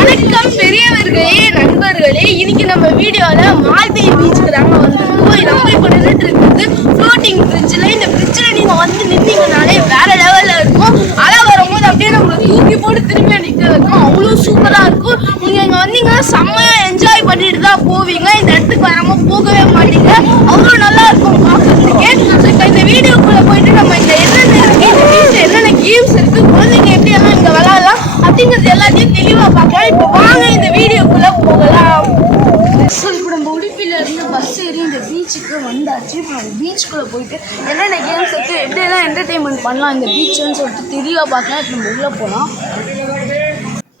வணக்கம் பெரியவர்களே, நண்பர்களே. இன்னைக்கு நம்ம வீடியோல மால்பே பீச்சுக்கு தாங்க வந்திருக்கோம். நம்ம இப்போ நின்றுட்டு இருக்கிறது ஃப்ளோட்டிங் பிரிட்ஜில். இந்த பிரிட்ஜில் நீங்கள் வந்து நின்னீங்கனாலே வேற லெவலில் இருக்கும். அலை வரும்போது அப்படியே நம்மளை தூக்கி போட்டு திரும்பி நிற்கிறதுக்கும் அவ்வளோ சூப்பராக இருக்கும். நீங்கள் இங்கே வந்தீங்கன்னா செம்மையாக என்ஜாய் பண்ணிட்டு தான் போவீங்க. இந்த இடத்துக்கு வராமல் போகவே மாட்டீங்க. அவ்வளோ நல்லா இருக்கும் பார்க்கறதுக்கே. இப்போ இந்த வீடியோக்குள்ளே போயிட்டு நம்ம இந்த என்னென்ன இருக்கு, இந்த பீச்சில் என்னென்ன கேம்ஸ் இருக்குது, குழந்தைங்க எப்படி எல்லாம் இங்கே விளையாடலாம் அப்படிங்கிறது எல்லாத்தையும் தெளிவாக பார்க்கலாம். இப்போ வாங்க இந்த வீடியோக்குள்ள போகலாம். இப்போ நம்ம உடுப்பில இருந்து பஸ் ஏறி இந்த பீச்சுக்கு வந்தாச்சு. இப்போ நம்ம பீச்சுக்குள்ளே போயிட்டு என்னென்ன கேம்ஸ் இருக்கு, எப்படியெல்லாம் என்டர்டெயின்மெண்ட் பண்ணலாம் இந்த பீச்சுன்னு சொல்லிட்டு தெளிவாக பார்க்கலாம். இப்போ நம்ம உள்ளே போகலாம்.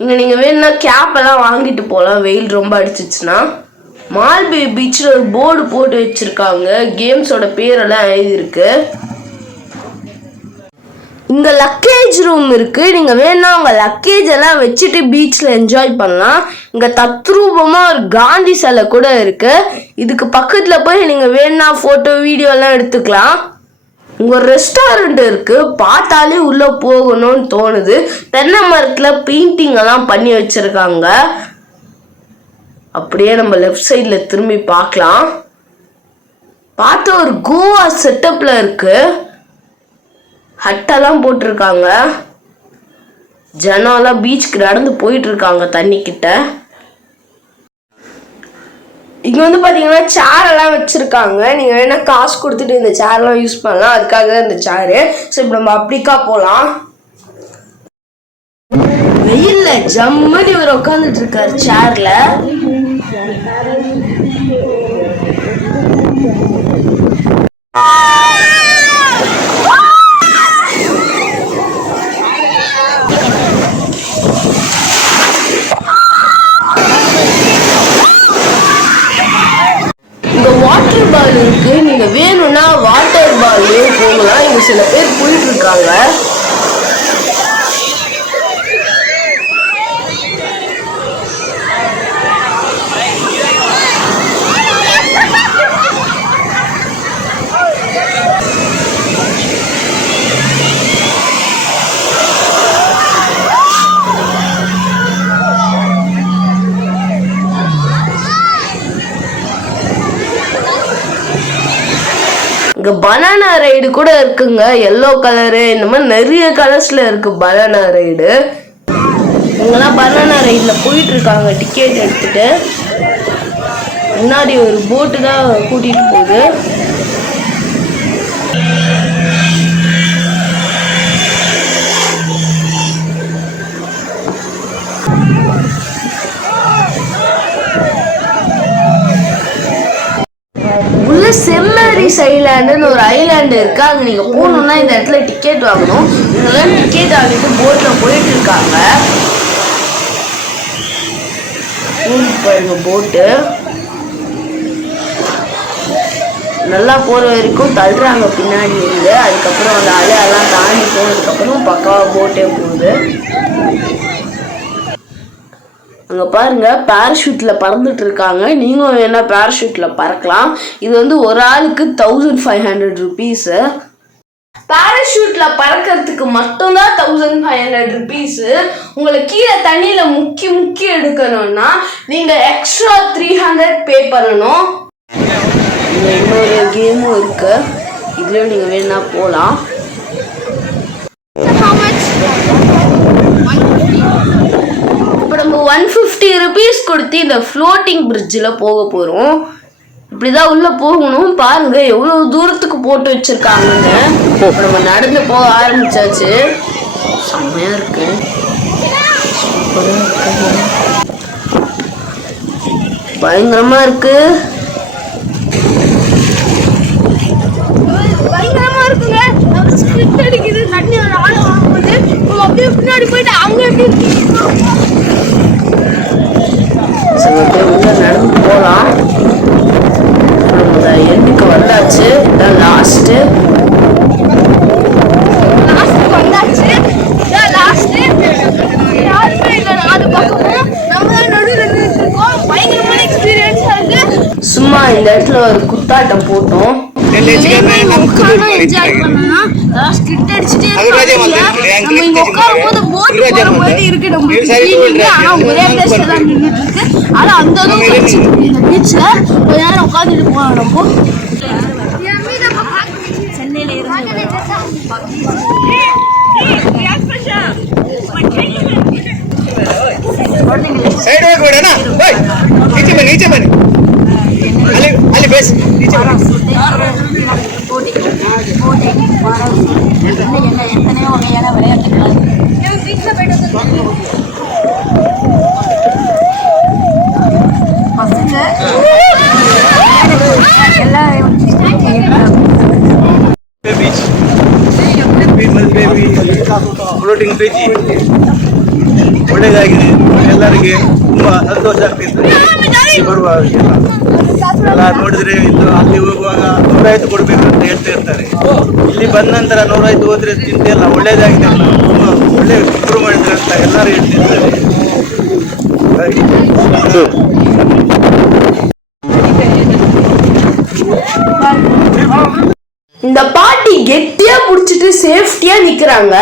இங்கே நீங்கள் வேணும்னா கேப் எல்லாம் வாங்கிட்டு போகலாம், வெயில் ரொம்ப அடிச்சிச்சுன்னா. மால்பே பீச்சில் ஒரு போர்டு போட்டு வச்சுருக்காங்க, கேம்ஸோட பேரெல்லாம் எழுதியிருக்கு. இங்கே லக்கேஜ் ரூம் இருக்குது. நீங்கள் வேணா உங்கள் லக்கேஜ் எல்லாம் வச்சுட்டு பீச்சில் என்ஜாய் பண்ணலாம். இங்கே தத்ரூபமாக ஒரு காந்தி சிலை கூட இருக்குது. இதுக்கு பக்கத்தில் போய் நீங்கள் வேணா ஃபோட்டோ வீடியோலாம் எடுத்துக்கலாம். இங்கே ஒரு ரெஸ்டாரண்ட் இருக்குது, பார்த்தாலே உள்ளே போகணும்னு தோணுது. தென்னை மரத்தில் பெயிண்டிங் எல்லாம் பண்ணி வச்சுருக்காங்க. அப்படியே நம்ம லெஃப்ட் சைடில் திரும்பி பார்க்கலாம். பார்த்து ஒரு கோவா செட்டப்பில் இருக்குது. ஹட்டெல்லாம் போட்டிருக்காங்க. ஜனம்லாம் பீச்சுக்கு நடந்து போயிட்டு இருக்காங்க தண்ணி கிட்ட. இங்கே வந்து பார்த்தீங்கன்னா சேரெல்லாம் வச்சுருக்காங்க. நீங்கள் வேணா காசு கொடுத்துட்டு இந்த சேர்லாம் யூஸ் பண்ணலாம். அதுக்காக தான் இந்த சேரு. ஸோ இப்போ நம்ம அப்படிக்கா போகலாம். வெயில்ல ஜம்முன்னு இவர் உட்காந்துட்டு இருக்காரு சேர்ல. வாட்டர் பால் இருக்கு. நீங்க வேணும்னா வாட்டர் பால்லையும் போகலாம். இங்க சில பேர் போயிட்டு இருக்காங்க. இங்க பனானா ரைடு கூட இருக்குங்க. எல்லோ கலரு இந்த மாதிரி நிறைய கலர்ஸ்ல இருக்கு பனானா ரைடு. இவங்கெல்லாம் பனானா ரைட்ல போயிட்டு இருக்காங்க டிக்கெட் எடுத்துட்டு. முன்னாடி ஒரு போட்டு தான் கூட்டிட்டு போகுது. செம்மரிஸ் ஐலாண்டுன்னு ஒரு ஐலாண்டு இருக்கு. அங்கே நீங்க போகணும்னா இந்த இடத்துல டிக்கெட் வாங்கணும். இதெல்லாம் டிக்கெட் வாங்கிட்டு போட்ல போயிட்டு இருக்காங்க. பாருங்க போட்டு நல்லா போற வரைக்கும் தள்ளுறாங்க பின்னாடி இருந்து. அதுக்கப்புறம் அந்த அலையெல்லாம் தாண்டி போனதுக்கப்புறம் பக்காவா போட்டே போகுது. அங்கே பாருங்க பேராஷூட்ல பறந்துட்டு இருக்காங்க. நீங்களும் வேணா பேராஷூட்ல பறக்கலாம். இது வந்து ஒரு ஆளுக்கு 1500 rupees. பேராஷூட்ல பறக்கிறதுக்கு மட்டும்தான் 1500 rupees. உங்களை கீழே தண்ணியில முக்கி எடுக்கணும்னா நீங்க எக்ஸ்ட்ரா 300 பே பண்ணணும். இன்னொரு கேமும் இருக்கு, இதுலயும் நீங்க வேணா போலாம். நம்ம 150 rupees கொடுத்து இந்த ஃப்ளோட்டிங் பிரிட்ஜில் போக போகிறோம். இப்படிதான் உள்ள போகணும். பாருங்க எவ்வளவு தூரத்துக்கு போட்டு வச்சிருக்காங்கன்னு. நம்ம நடந்து போக ஆரம்பிச்சாச்சு. செம்மையா இருக்கு, பயங்கரமா இருக்கு. அடிக்குது தண்ணி ஆடும்போது அப்படியே பின்னாடி போயிட்டு அங்க எப்படி உள்ள நடந்து போகலாம். நம்ம எண்டுக்கு வந்தாச்சு. இதான் லாஸ்ட்டு வந்தாச்சு. இதான் லாஸ்ட்டு. யாருமே இல்லை, 4 பக்கமும் நம்ம தான் நடுவில் இருக்கோம். பயங்கரமான எக்ஸ்பீரியன்ஸாக இருக்கு. சும்மா இந்த இடத்துல ஒரு குத்தாட்டம் போட்டோம். என்ஜாய் பண்ணலாம். ஸ்கிட் அடிச்சுட்டே நம்ம இங்க உட்காரும் போது போட்டு போற மாதிரி இருக்கு. நம்ம ஆனா ஒரே பிளேஸ்ல தான் நின்றுட்டு இருக்கு. ஆனா அந்த அளவுக்கு இந்த பீச்ல கொஞ்ச நேரம் உட்காந்துட்டு போகலாம். நம்ம சென்னையில இருந்து ಸೈಡ್ ಹೋಗ್ಬೇಡಣ ಬೈ ನೀಚೆ ಬನ್ನಿ ಅಲ್ಲಿ ಬೇಸ್ ನೀಚೆ ಬನ್ನಿ எத்தனையோ வகையான விளையாட்டுகள் ಫ್ಲೋಟಿಂಗ್ ಬ್ರಿಡ್ಜ್ ಒಳ್ಳೆಯದಾಗಿದೆ. ಎಲ್ಲರಿಗೆ ತುಂಬಾ ಸಂತೋಷ ಆಗ್ತಿತ್ತು ಬರುವಾಗ. ಎಲ್ಲ ನೋಡಿದ್ರೆ ಇದು ಅಲ್ಲಿ ಹೋಗುವಾಗ 105 ಕೊಡ್ಬೇಕು ಅಂತ ಹೇಳ್ತಾ ಇರ್ತಾರೆ. ಇಲ್ಲಿ ಬಂದ ನಂತರ 105 ಹೋದ್ರೆ ಚಿಂತೆ ಇಲ್ಲ, ಒಳ್ಳೇದಾಗಿದೆ ಅಲ್ಲ, ತುಂಬಾ ಒಳ್ಳೆ ಇಂಪ್ರೂವ್ ಮಾಡಿದ್ರೆ ಅಂತ ಎಲ್ಲರೂ ಹೇಳ್ತಿರ್ತಾರೆ. இந்த பாட்டி கெட்டியா புடிச்சிட்டு சேஃப்டியா நிக்கிறாங்க.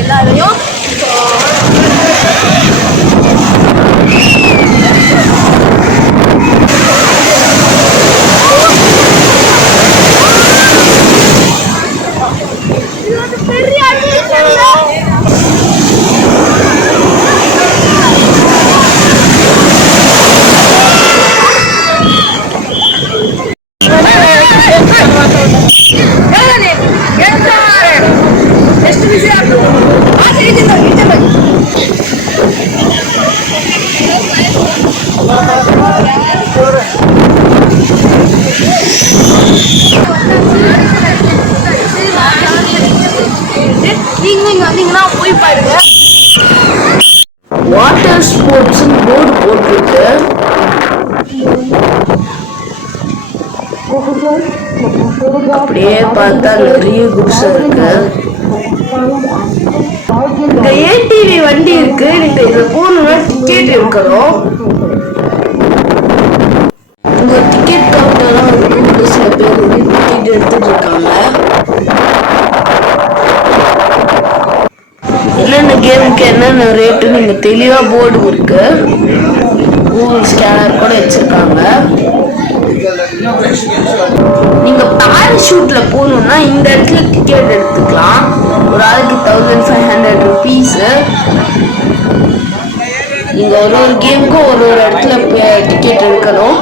எல்லாரையும் நீங்க வந்தீங்கன்னா போய் பாருங்க. வாட்டர் ஸ்போர்ட்ஸ் போர்டு போட்டுருக்கு. அப்படியே பார்த்தா நிறைய குட்ஸ் இருக்கு. இந்த ஏடிவி வண்டி இருக்கு. நீங்க இதுல போகணும்னா டிக்கெட் எடுக்கணும். இந்த டிக்கெட் கவுண்டர்லாம் இருக்கு. சில பேர் டிக்கெட் எடுத்துட்டு இருக்காங்க. என்னென்ன கேமுக்கு என்னென்ன ரேட்டு நீங்க தெளிவா போர்டு இருக்கு. கூகுள் ஸ்கேனர் கூட வச்சிருக்காங்க. நீங்க பாராஷூட்ல போகணும்னா இந்த இடத்துல டிக்கெட் எடுத்துக்கலாம். ஒரு ஆளுக்கு 1500 rupees. நீங்க ஒரு கேமுக்கும் ஒரு இடத்துல டிக்கெட் எடுக்கணும்.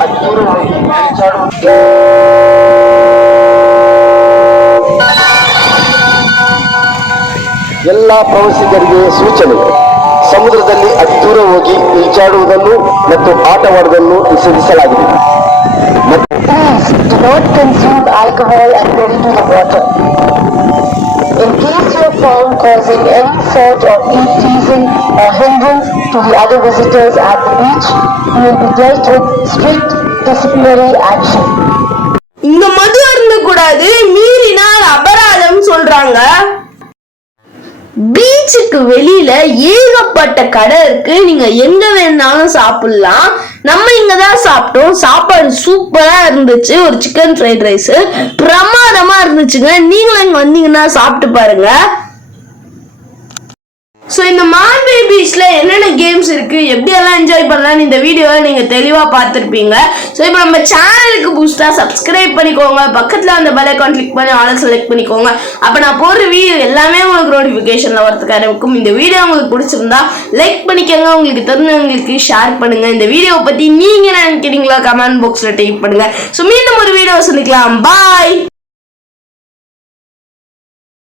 ಎಲ್ಲ ಪ್ರವಾಸಿಗರಿಗೆ ಸೂಚನೆ: ಸಮುದ್ರದಲ್ಲಿ ಅತಿ ದೂರ ಹೋಗಿ ಈಜಾಡುವುದನ್ನು ಮತ್ತು ಆಟವಾಡುವುದನ್ನು ನಿಷೇಧಿಸಲಾಗಿದೆ. Do not consume alcohol and go into the water. In case you are found causing any sort of teasing or hindrance to the other visitors at the beach, you will be dealt with strict disciplinary action. இந்த மது அருந்த கூடாது, மீறினால் அபராதம் சொல்றாங்க. பீச்சுக்கு வெளியில ஏகப்பட்ட கடை இருக்கு. நீங்க எங்க வேணாலும் சாப்பிடலாம். நம்ம இங்கதான் சாப்பிட்டோம். சாப்பாடு சூப்பரா இருந்துச்சு. ஒரு சிக்கன் ஃப்ரைட் ரைஸ் பிரமாதமா இருந்துச்சுங்க. நீங்களும் இங்க வந்தீங்கன்னா சாப்பிட்டு பாருங்க. ஸோ இந்த மால்வே பீச்ல என்னென்ன கேம்ஸ் இருக்கு, எப்படியெல்லாம் என்ஜாய் பண்ணலாம்னு இந்த வீடியோவை நீங்க தெளிவா பார்த்துருப்பீங்க. ஸோ இப்போ நம்ம சேனலுக்கு புதுசா சப்ஸ்கிரைப் பண்ணிக்கோங்க. பக்கத்துல அந்த பெல் ஐகான் கிளிக் பண்ணி ஆல் செலக்ட் பண்ணிக்கோங்க. அப்ப நான் போடுற வீடியோ எல்லாமே உங்களுக்கு நோட்டிபிகேஷன்ல வரதுக்கு ஆரம்பிக்கும். இந்த வீடியோ உங்களுக்கு பிடிச்சிருந்தா லைக் பண்ணிக்கோங்க. உங்களுக்கு தெரிஞ்சவங்களுக்கு ஷேர் பண்ணுங்க. இந்த வீடியோவை பத்தி நீங்க என்ன நினைக்கிறீங்களா கமெண்ட் பாக்ஸ்ல டைப் பண்ணுங்க. ஸோ மீண்டும் ஒரு வீடியோ சந்திக்கலாம். பாய்.